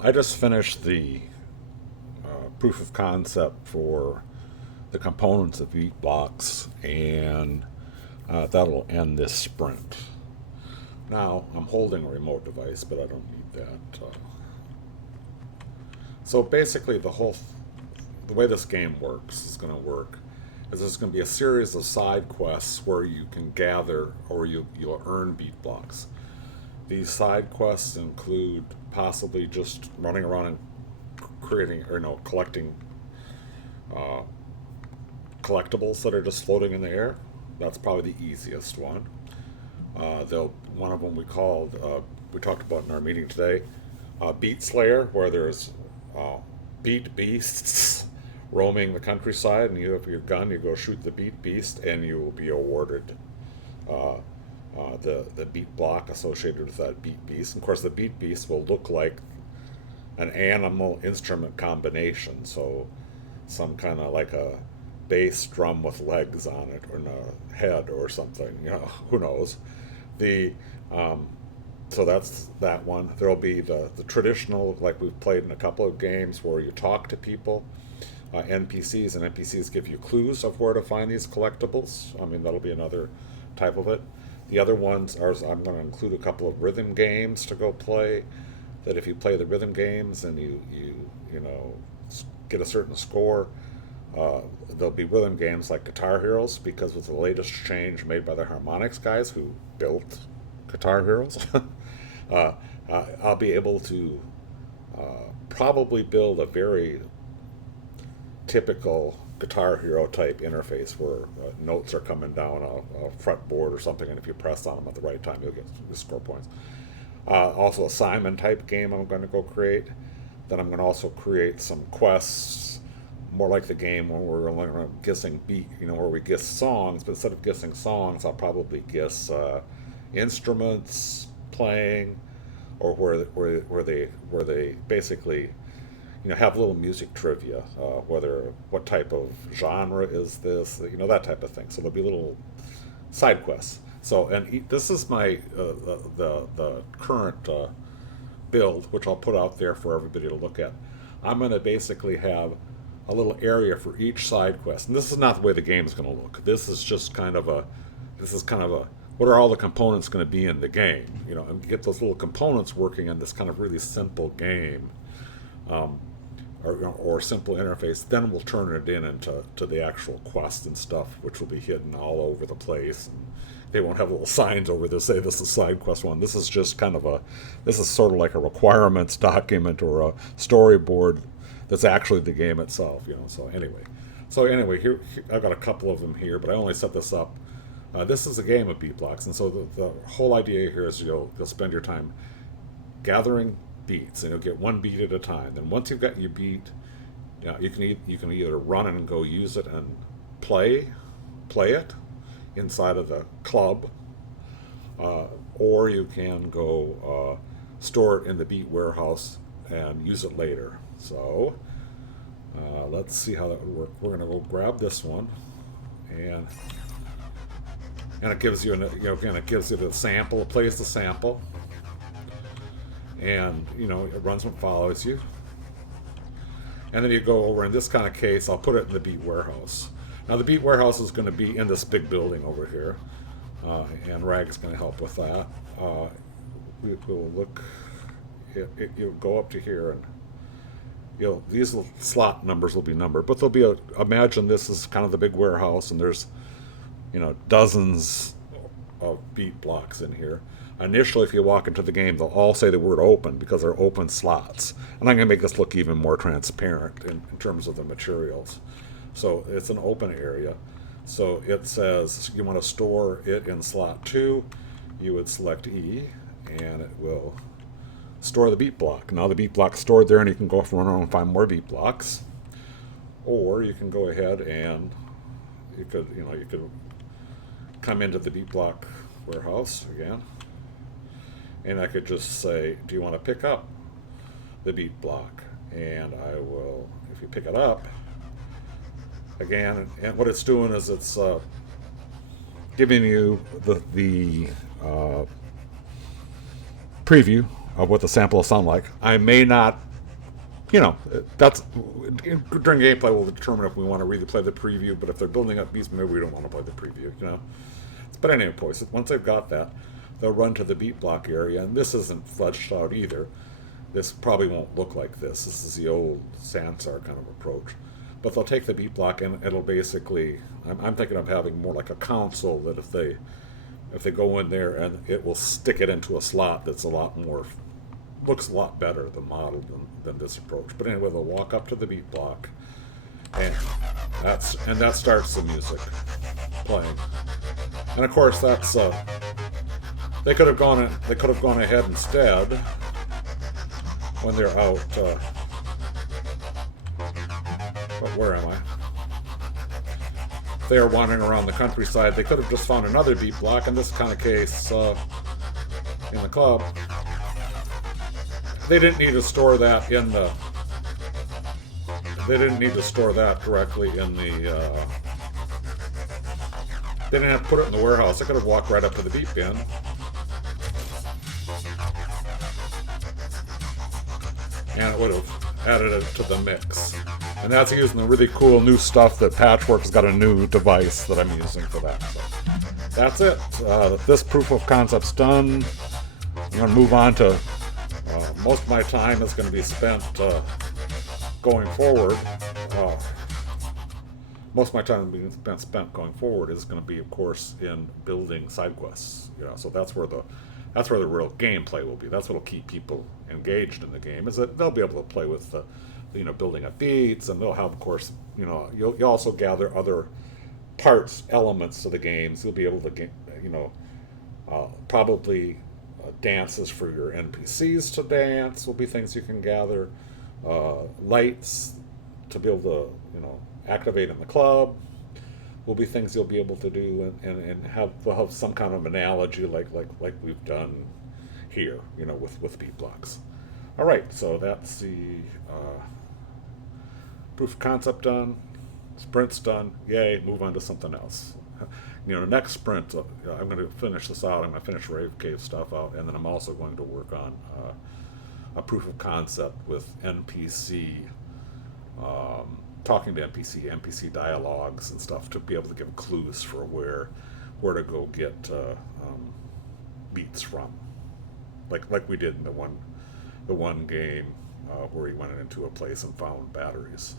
I just finished the proof of concept for the components of Blox, and that'll end this sprint. Now, I'm holding a remote device, but I don't need that. So basically, the way this game works is going to work is there's going to be a series of side quests where you can gather or you'll earn beat blocks. These side quests include possibly just running around and creating or no collecting uh, collectibles that are just floating in the air. That's probably the easiest one. They'll one of them we talked about in our meeting today, Beat Slayer, where there's beat beasts roaming the countryside, and you have your gun, you go shoot the beat beast, and you will be awarded uh, the beat block associated with that beat beast. And of course, the beat beast will look like an animal instrument combination, so some kind of like a bass drum with legs on it, or a head or something. Who knows? The so that's that one. There'll be the traditional, like we've played in a couple of games, where you talk to people, NPCs, and NPCs give you clues of where to find these collectibles. I mean, that'll be another type of it. The other ones are, I'm going to include a couple of rhythm games to go play. That if you play the rhythm games and you know get a certain score, there'll be rhythm games like Guitar Heroes, because with the latest change made by the harmonics guys who built Guitar Heroes, I'll be able to probably build a very typical Guitar Hero type interface where notes are coming down a fretboard or something, and if you press on them at the right time, you'll get score points. Also, a Simon type game I'm going to go create. Then I'm going to also create some quests, more like the game where we're guessing beat, where we guess songs, but instead of guessing songs, I'll probably guess instruments playing, or where they basically have little music trivia, what type of genre is this, that type of thing. So there'll be little side quests. So, and this is my the current build, which I'll put out there for everybody to look at. I'm going to basically have a little area for each side quest, and this is not the way the game is going to look. This is just kind of a what are all the components going to be in the game, and get those little components working in this kind of really simple game, um, or simple interface. Then we'll turn it into the actual quest and stuff, which will be hidden all over the place. And they won't have little signs over there say this is side quest one. This is just this is sort of like a requirements document or a storyboard that's actually the game itself. So anyway, here I've got a couple of them here, but I only set this up. This is a game of beat blocks, and so the whole idea here is you'll spend your time gathering beats, and you'll get one beat at a time. Then once you've got your beat, you can either run and go use it and play it inside of the club, or you can go store it in the beat warehouse and use it later. So let's see how that would work. We're going to go grab this one, and it gives you it gives you the sample. It plays the sample, and it runs and follows you. And then you go over, in this kind of case, I'll put it in the beat warehouse. Now the beat warehouse is going to be in this big building over here, and Rag's going to help with that. We'll look. You'll go up to here, and these little slot numbers will be numbered, but there'll be imagine this is kind of the big warehouse, and there's dozens of beat blocks in here. Initially, if you walk into the game, they'll all say the word open because they're open slots. And I'm going to make this look even more transparent in terms of the materials. So it's an open area. So it says you want to store it in slot 2. You would select E, and it will store the beat block. Now the beat block's stored there, and you can go off and run around and find more beat blocks. Or you can go ahead and you could come into the beat block warehouse again, and I could just say, do you want to pick up the beat block? And I will, if you pick it up again, and what it's doing is it's giving you the preview of what the sample will sound like. I may not you know, that's during gameplay we'll determine if we want to really play the preview. But if they're building up beats, maybe we don't want to play the preview. You know. But anyway, once they've got that, they'll run to the beat block area, and this isn't fleshed out either. This probably won't look like this. This is the old Sansar kind of approach. But they'll take the beat block and it'll basically, I'm thinking of having more like a console that if they go in there and it will stick it into a slot that's a lot more, looks a lot better the model than this approach. But anyway, they'll walk up to the beat block and that starts the music playing. And of course that's they could have gone ahead instead when they're out. But where am I? If they are wandering around the countryside, they could have just found another beat block. In this kind of case, in the club, they didn't need to store that in the. They didn't need to store that directly in the. They didn't have to put it in the warehouse. They could have walked right up to the beat bin. And it would have added it to the mix. And that's using the really cool new stuff that Patchwork's got a new device that I'm using for that. So that's it. This proof of concept's done. I'm going to move on to most of my time is going to be spent going forward. Most of my time being spent going forward is going to be, of course, in building side quests. You know, so that's where the real gameplay will be. That's what'll keep people engaged in the game. Is that they'll be able to play with the, building up beats, and they'll have, of course, you'll also gather other parts, elements to the games. You'll be able to, probably dances for your NPCs to dance will be things you can gather. Lights to be able to, activate in the club will be things you'll be able to do, and we'll have some kind of analogy like we've done here, with beat blocks. All right, so that's the proof of concept done, sprint's done. Yay, move on to something else. Next sprint, I'm going to finish this out. I'm going to finish Rave Cave stuff out, and then I'm also going to work on a proof of concept with NPC. Talking to NPC dialogues and stuff to be able to give clues for where to go get beats from, like we did in the one game where he went into a place and found batteries.